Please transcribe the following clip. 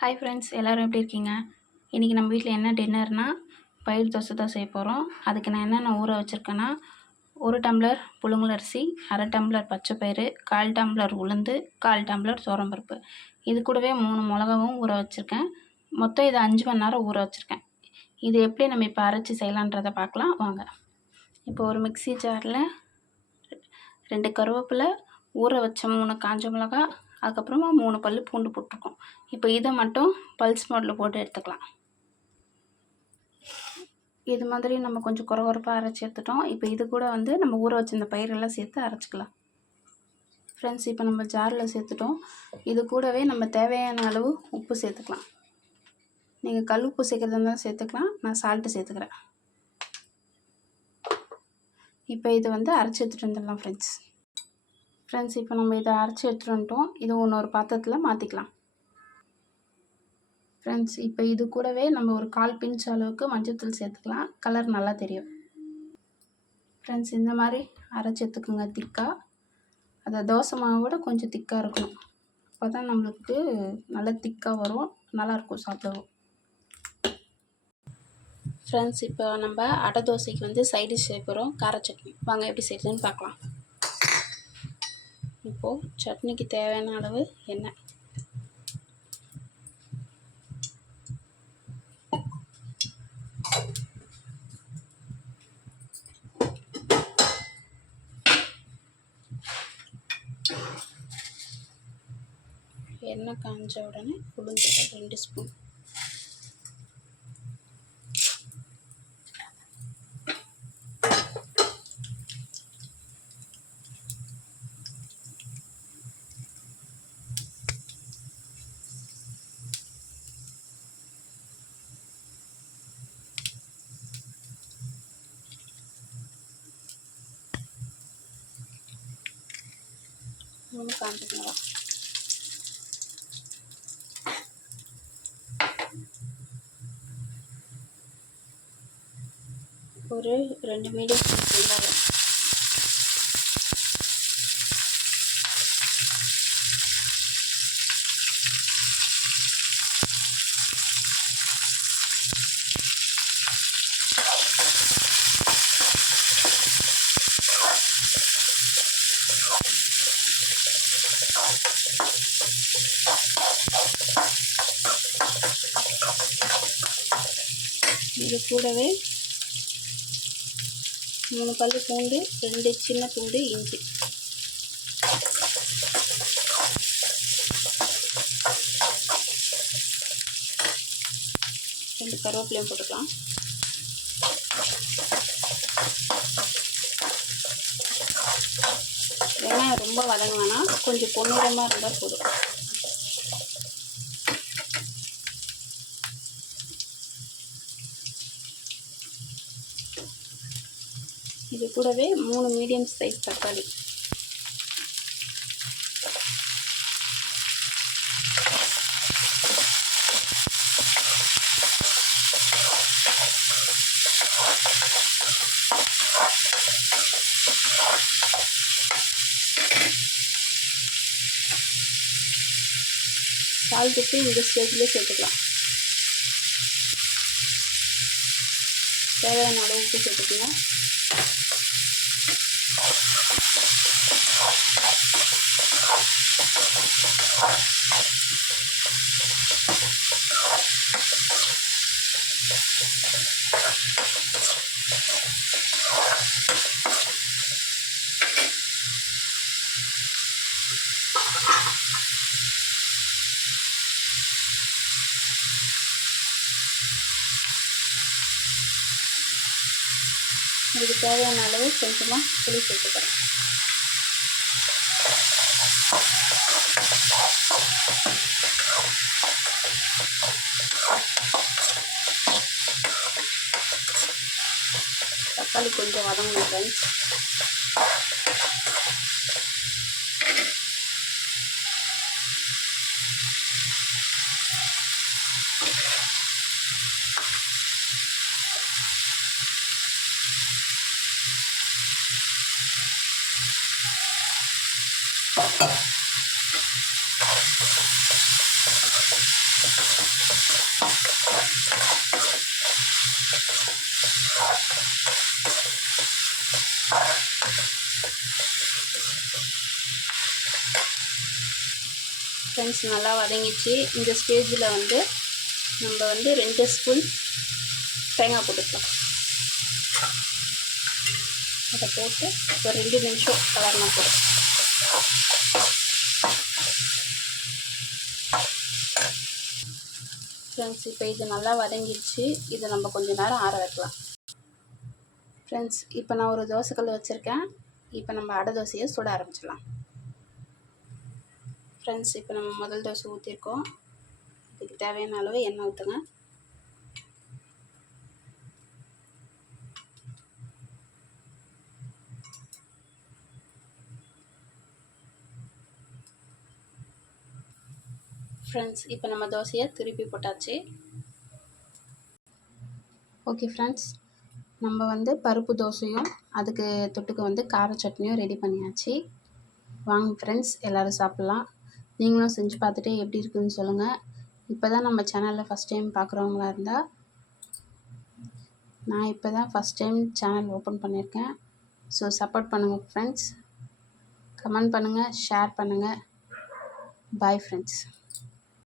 Hi friends, எல்லோரும் எப்படி இருக்கீங்க? இன்றைக்கி நம்ம வீட்டில் என்ன டின்னர்னால் பயிர் தோசை தான் செய்ய போகிறோம். அதுக்கு நான் என்னென்ன ஊற வச்சுருக்கேன்னா, 1 டம்ளர் புழுங்கலரிசி, அரை டம்ளர் பச்சைப்பயிறு, 1/4 டம்ளர் உளுந்து, 1/4 டம்ளர் துவரம்பருப்பு. இது கூடவே 3 மிளகாவும் ஊற வச்சுருக்கேன். மொத்தம் இதை 5 மணி நேரம் ஊற வச்சுருக்கேன். இது எப்படி நம்ம இப்போ அரைச்சி செய்யலான்றதை பார்க்கலாம் வாங்க. இப்போ ஒரு மிக்ஸி ஜாரில் 2 கருவேப்பிலை, ஊற வச்ச 3 காஞ்ச மிளகா, அதுக்கப்புறமா 3 பல் பூண்டு போட்டிருக்கோம். இப்போ இதை மட்டும் பல்ஸ் மோடில் போட்டு எடுத்துக்கலாம். இது மாதிரி நம்ம கொஞ்சம் குறகுறப்பாக அரைச்சி எடுத்துட்டோம். இப்போ இது கூட நம்ம ஊற வச்ச இந்த பயிரெல்லாம் சேர்த்து அரைச்சிக்கலாம். ஃப்ரெண்ட்ஸ், இப்போ நம்ம ஜாரில் சேர்த்துட்டோம். இது கூடவே நம்ம தேவையான அளவு உப்பு சேர்த்துக்கலாம். நீங்கள் கல் உப்பு சேர்க்குறதா இருந்தாலும் சேர்த்துக்கலாம், நான் சால்ட்டு சேர்த்துக்கிறேன். இப்போ இது அரைச்சி எடுத்துகிட்டு வந்துடலாம் ஃப்ரெண்ட்ஸ், இப்போ நம்ம இதை அரைச்சி எடுத்துகிட்டு வந்துட்டோம். இது ஒரு பாத்திரத்தில் மாற்றிக்கலாம். ஃப்ரெண்ட்ஸ், இப்போ இது கூடவே நம்ம ஒரு 1/4 பிஞ்ச் அளவுக்கு மஞ்சள்தூள் சேர்த்துக்கலாம். கலர் நல்லா தெரியும். ஃப்ரெண்ட்ஸ், இந்த மாதிரி அரைச்சி எடுத்துக்கோங்க திக்காக. அதை தோசை மாவோட கொஞ்சம் திக்காக இருக்கணும். அப்போ தான் நம்மளுக்கு நல்லா திக்காக வரும், நல்லாயிருக்கும் சாப்பிடவும். ஃப்ரெண்ட்ஸ், இப்போ நம்ம அடை தோசைக்கு சைடிஷ் செய்ய போகிறோம் கார சட்னி. வாங்க எப்படி செய்யுதுன்னு பார்க்கலாம். இப்போது சட்னிக்கு தேவையான அளவு எண்ணெய், எண்ணெய் காஞ்ச உடனே உளுந்து 2 ஸ்பூன், காஞ்ச மிளகா, ஒரு 2 மீடியம் சைஸ் வெங்காயம், இது கூடவே 3 பல் பூண்டு, 2 சின்ன துண்டு இஞ்சி, ரெண்டு கருவேப்பிலையும் போட்டுக்கலாம். வெங்காயம் ரொம்ப வதங்கினா கொஞ்சம் பொன்னிறமாக இருந்தால் போதும். இது கூடவே 3 மீடியம் சைஸ் தக்காளி, சால்ட் உப்பு இந்த ஸ்டேஜ்லேயே சேர்த்துக்கலாம். தேவையான அளவு உப்பு சேர்த்துக்கோங்க. இதுக்கு தேவையான அளவு கொஞ்சமாக புளி சேர்த்துக்கிறேன். தக்காளி கொஞ்சம் வதங்கணும் ஃப்ரெண்ட்ஸ். ஃப்ரெண்ட்ஸ் நல்லா வதங்கிச்சு. இந்த ஸ்டேஜில் வந்து நம்ம வந்து 2 ஸ்பூன் தேங்காய் போட்டுக்கலாம். அதை போட்டு ஒரு 2 நிமிஷம் கலர்னா போதும். ஃப்ரெண்ட்ஸ் இப்போ இது நல்லா வதங்கிடுச்சு. இதை நம்ம கொஞ்சம் நேரம் ஆற வைக்கலாம். ஃப்ரெண்ட்ஸ் இப்போ நான் ஒரு தோசைக்கல் வச்சுருக்கேன். இப்போ நம்ம அடை தோசையை சுட ஆரம்பிச்சிடலாம். ஃப்ரெண்ட்ஸ் இப்போ நம்ம முதல் தோசை ஊற்றிருக்கோம். இதுக்கு தேவையான அளவு எண்ணெய் ஊற்றுங்க. ஃப்ரெண்ட்ஸ் இப்போ நம்ம தோசையை திருப்பி போட்டாச்சு. ஓகே ஃப்ரெண்ட்ஸ், நம்ம வந்து பருப்பு தோசையும் அதுக்கு தொட்டுக்க வந்து கார சட்னியும் ரெடி பண்ணியாச்சு. வாங்க ஃப்ரெண்ட்ஸ், எல்லோரும் சாப்பிட்லாம். நீங்களும் செஞ்சு பார்த்துட்டு எப்படி இருக்குதுன்னு சொல்லுங்கள். இப்போ தான் நம்ம சேனலில் ஃபஸ்ட் டைம் பார்க்குறவங்களா இருந்தால், நான் இப்போ தான் ஃபஸ்ட் டைம் சேனல் ஓப்பன் பண்ணியிருக்கேன். ஸோ சப்போர்ட் பண்ணுங்கள் ஃப்ரெண்ட்ஸ். கமெண்ட் பண்ணுங்கள், ஷேர் பண்ணுங்கள். Bye friends.